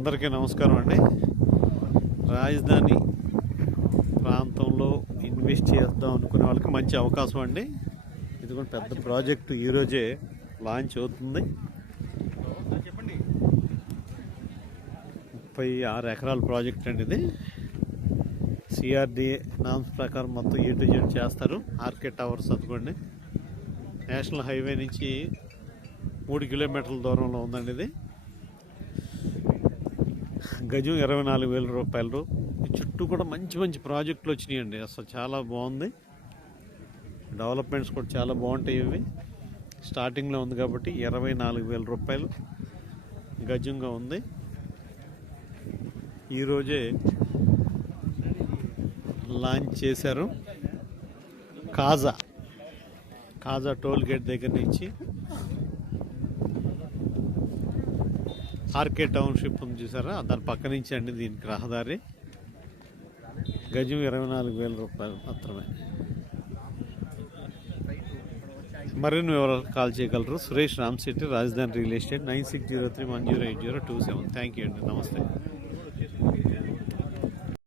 అందరికీ నమస్కారం అండి. రాజధాని ప్రాంతంలో ఇన్వెస్ట్ చేద్దాం అనుకునే వాళ్ళకి మంచి అవకాశం అండి. ఇది కూడా పెద్ద ప్రాజెక్టు ఈరోజే లాంచ్ అవుతుంది. ముప్పై ఆరు ఎకరాల ప్రాజెక్ట్ అండి ఇది. సిఆర్డిఏ నామ్స్ ప్రకారం మొత్తం ఏ టు జెడ్ చేస్తారు. ఆర్కే టవర్స్ అందుకోండి నేషనల్ హైవే నుంచి మూడు కిలోమీటర్ల దూరంలో ఉందండి ఇది. గజం ఇరవై నాలుగు వేల రూపాయలు. చుట్టూ కూడా మంచి మంచి ప్రాజెక్టులు వచ్చినాయండి. అసలు చాలా బాగుంది. డెవలప్మెంట్స్ కూడా చాలా బాగుంటాయి ఇవి. స్టార్టింగ్లో ఉంది కాబట్టి ఇరవై నాలుగు వేల రూపాయలు గజంగా ఉంది. ఈరోజే లాంచ్ చేశారు కాజా. కాజా టోల్ గేట్ దగ్గర నుంచి ఆర్కే టౌన్షిప్ ఉంది చూసారా? దాని పక్క నుంచి అండి దీనికి రహదారి. గజం ఇరవై నాలుగు వేల రూపాయలు మాత్రమే. మరిన్ని వివరాలు కాల్ చేయగలరు? Suresh Ram city Rajadhani real estate nine six zero three one zero eight zero two seven. Thank you అండి. నమస్తే.